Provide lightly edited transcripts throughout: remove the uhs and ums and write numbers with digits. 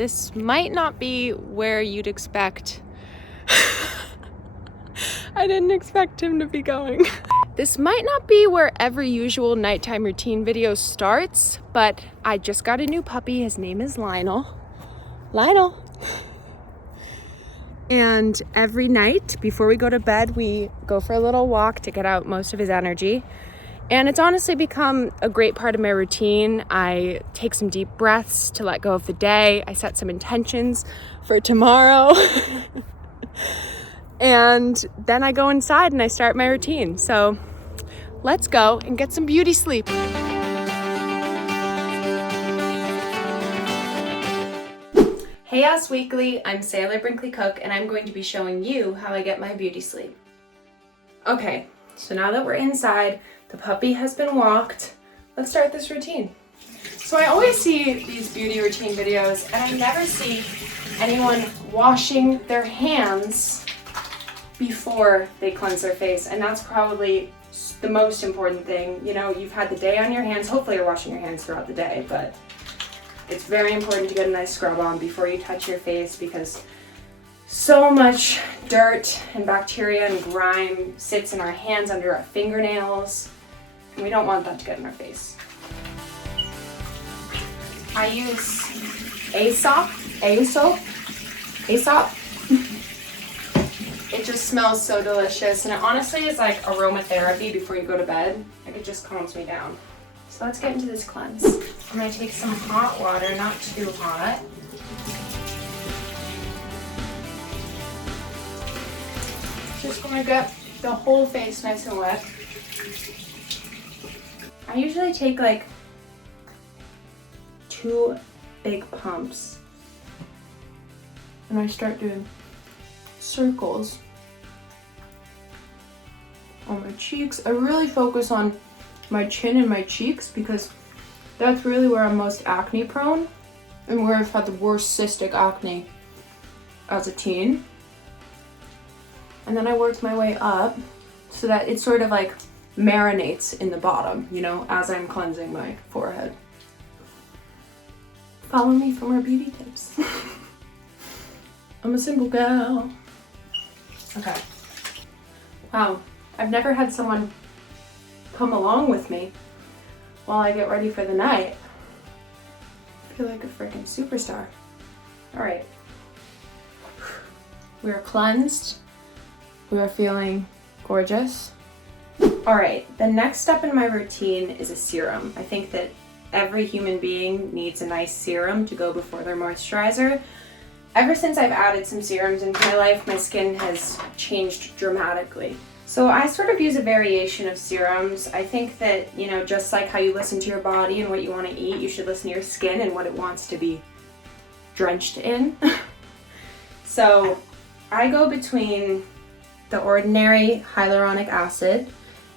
this might not be where you'd expect. I didn't expect him to be going. This might not be where every usual nighttime routine video starts, but I just got a new puppy. His name is Lionel. Lionel. And every night before we go to bed, we go for a little walk to get out most of his energy. And it's honestly become a great part of my routine. I take some deep breaths to let go of the day. I set some intentions for tomorrow. And then I go inside and I start my routine. So let's go and get some beauty sleep. Hey Us Weekly, I'm Sailor Brinkley-Cook, and I'm going to be showing you how I get my beauty sleep. Okay, so now that we're inside, the puppy has been walked, let's start this routine. So I always see these beauty routine videos, and I never see anyone washing their hands before they cleanse their face, and that's probably the most important thing. You know, you've had the day on your hands, hopefully you're washing your hands throughout the day, but it's very important to get a nice scrub on before you touch your face because so much dirt and bacteria and grime sits in our hands under our fingernails, and we don't want that to get in our face. I use Aesop. It just smells so delicious, and it honestly is like aromatherapy before you go to bed. Like, it just calms me down. So let's get into this cleanse. I'm gonna take some hot water, not too hot. Just gonna get the whole face nice and wet. I usually take like 2 big pumps, and I start doing circles on my cheeks. I really focus on my chin and my cheeks because that's really where I'm most acne prone and where I've had the worst cystic acne as a teen. And then I worked my way up so that it sort of like marinates in the bottom, you know, as I'm cleansing my forehead. Follow me for more beauty tips. I'm a simple gal. Okay. Wow, I've never had someone come along with me while I get ready for the night. I feel like a freaking superstar. All right. We are cleansed. We are feeling gorgeous. All right, the next step in my routine is a serum. I think that every human being needs a nice serum to go before their moisturizer. Ever since I've added some serums into my life, my skin has changed dramatically. So I sort of use a variation of serums. I think that, you know, just like how you listen to your body and what you want to eat, you should listen to your skin and what it wants to be drenched in. So I go between the ordinary hyaluronic acid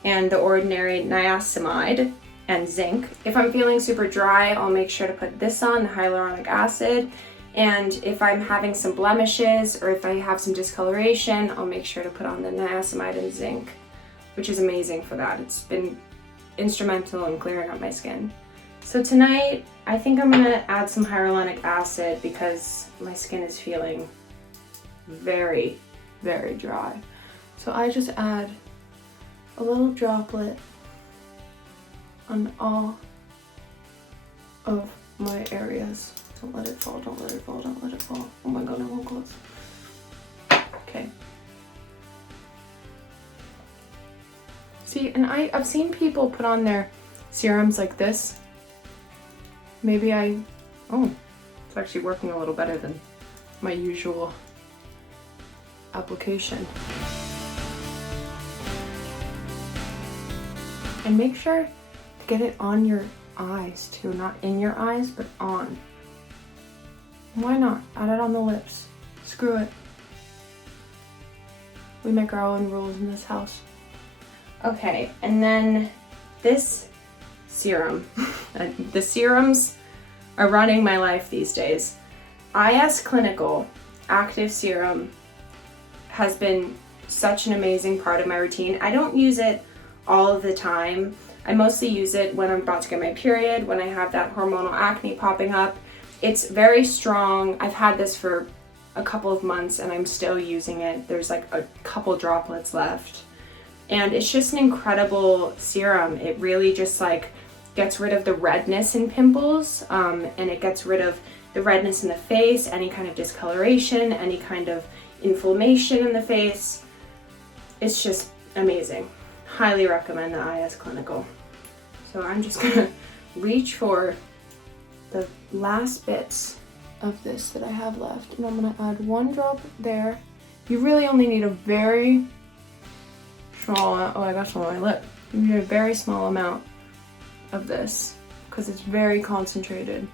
and the ordinary niacinamide and zinc. If I'm feeling super dry, I'll make sure to put this on, the hyaluronic acid. And if I'm having some blemishes or if I have some discoloration, I'll make sure to put on the niacinamide and zinc, which is amazing for that. It's been instrumental in clearing up my skin. So tonight, I think I'm gonna add some hyaluronic acid because my skin is feeling very, very dry. So I just add a little droplet on all of my areas. Don't let it fall, don't let it fall, don't let it fall. Oh my god, I won't close. Okay. See, and I've seen people put on their serums like this. Maybe oh, it's actually working a little better than my usual application. And make sure to get it on your eyes too, not in your eyes, but on. Why not? Add it on the lips. Screw it. We make our own rules in this house. Okay, and then this serum. The serums are running my life these days. IS Clinical Active Serum has been such an amazing part of my routine. I don't use it all of the time. I mostly use it when I'm about to get my period, when I have that hormonal acne popping up, It's very strong. I've had this for a couple of months and I'm still using it. There's like a couple droplets left. And it's just an incredible serum. It really just like gets rid of the redness in pimples, and it gets rid of the redness in the face, any kind of discoloration, any kind of inflammation in the face. It's just amazing. Highly recommend the IS Clinical. So I'm just gonna reach for the last bits of this that I have left, and I'm gonna add 1 drop there. You really only need a very small, oh, I got some on my lip. You need a very small amount of this because it's very concentrated.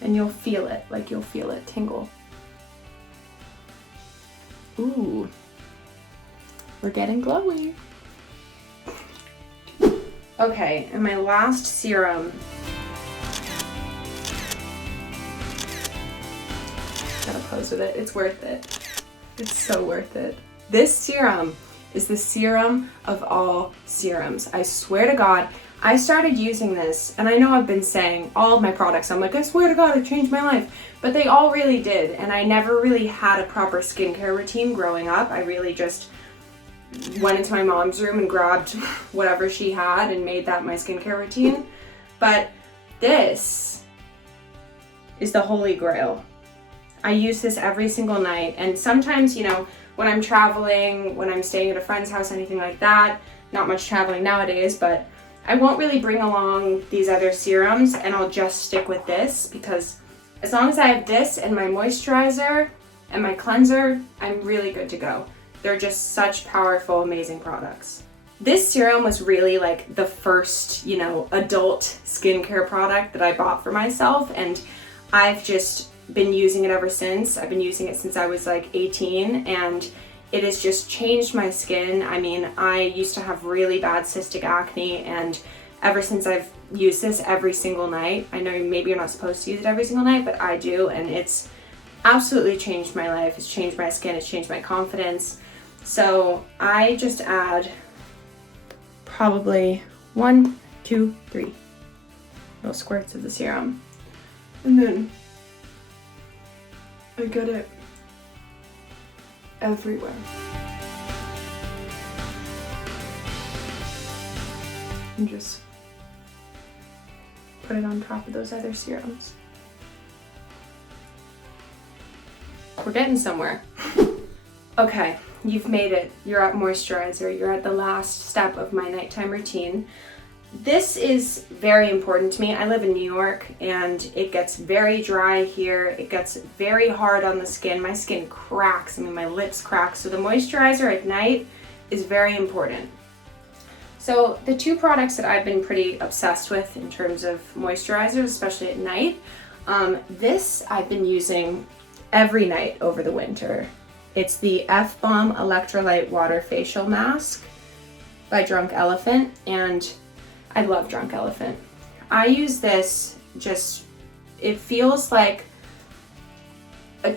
And you'll feel it, like you'll feel it tingle. Ooh, we're getting glowy. Okay, and my last serum. Gotta pose with it, it's worth it. It's so worth it. This serum is the serum of all serums. I swear to God, I started using this, and I know I've been saying all of my products, I'm like, I swear to God, it changed my life. But they all really did, and I never really had a proper skincare routine growing up. I really just went into my mom's room and grabbed whatever she had and made that my skincare routine. But this is the holy grail. I use this every single night, and sometimes, you know, when I'm traveling, when I'm staying at a friend's house, anything like that, not much traveling nowadays, but I won't really bring along these other serums, and I'll just stick with this because as long as I have this and my moisturizer and my cleanser, I'm really good to go. They're just such powerful, amazing products. This serum was really like the first, you know, adult skincare product that I bought for myself, and I've just been using it ever since. I've been using it since I was like 18, and it has just changed my skin. I mean, I used to have really bad cystic acne, and ever since I've used this every single night, I know maybe you're not supposed to use it every single night, but I do, and it's absolutely changed my life. It's changed my skin, it's changed my confidence. So I just add probably 1, 2, 3 little squirts of the serum, and then I get it everywhere. And just put it on top of those other serums. We're getting somewhere. Okay, you've made it. You're at moisturizer. You're at the last step of my nighttime routine. This is very important to me. I live in New York and it gets very dry here. It gets very hard on the skin. My skin cracks. I mean, my lips crack. So the moisturizer at night is very important. So the 2 products that I've been pretty obsessed with in terms of moisturizers, especially at night, this I've been using every night over the winter. It's the F-Bomb Electrolyte Water Facial Mask by Drunk Elephant, and I love Drunk Elephant. I use this it feels like I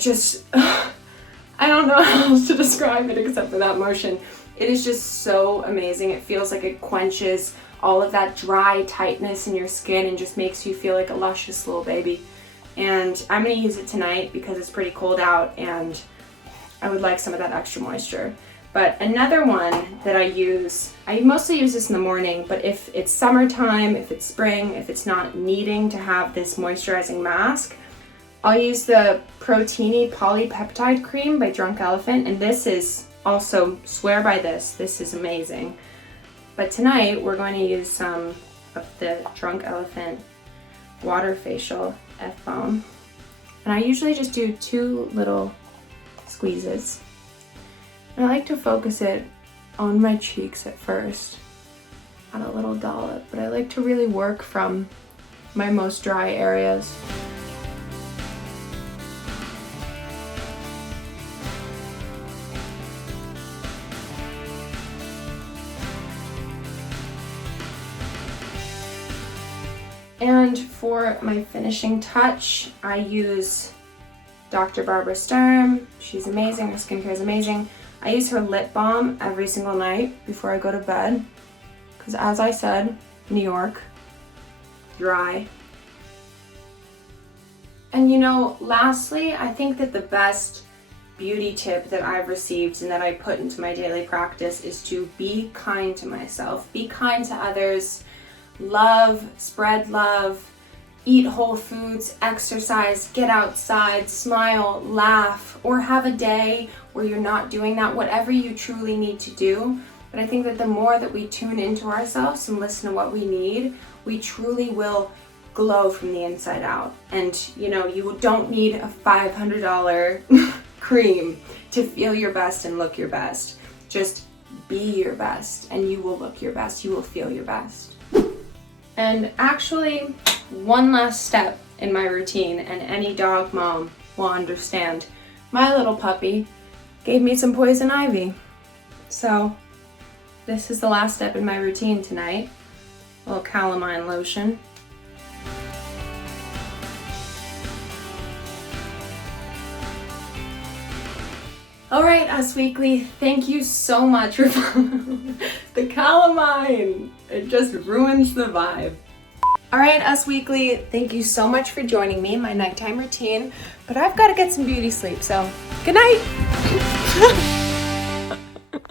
don't know how else to describe it except for that motion. It is just so amazing. It feels like it quenches all of that dry tightness in your skin and just makes you feel like a luscious little baby. And I'm gonna use it tonight because it's pretty cold out and I would like some of that extra moisture. But another one that I mostly use this in the morning, but if it's summertime, if it's spring, if it's not needing to have this moisturizing mask, I'll use the Proteini Polypeptide Cream by Drunk Elephant, and this is also, swear by this, this is amazing. But tonight we're going to use some of the Drunk Elephant Water Facial F-Bomb. And I usually just do 2 little squeezes. I like to focus it on my cheeks at first, add a little dollop, but I like to really work from my most dry areas. And for my finishing touch, I use Dr. Barbara Sturm. She's amazing, her skincare is amazing. I use her lip balm every single night before I go to bed because, as I said, New York, dry. And you know, lastly, I think that the best beauty tip that I've received and that I put into my daily practice is to be kind to myself, be kind to others, love, spread love, eat whole foods, exercise, get outside, smile, laugh, or have a day where you're not doing that, whatever you truly need to do. But I think that the more that we tune into ourselves and listen to what we need, we truly will glow from the inside out. And you know, you don't need a $500 cream to feel your best and look your best. Just be your best and you will look your best, you will feel your best. And actually, one last step in my routine, and any dog mom will understand. My little puppy gave me some poison ivy. So this is the last step in my routine tonight. A little calamine lotion. All right, Us Weekly, thank you so much for the calamine. It just ruins the vibe. All right, Us Weekly, thank you so much for joining me in my nighttime routine, but I've got to get some beauty sleep, so good night.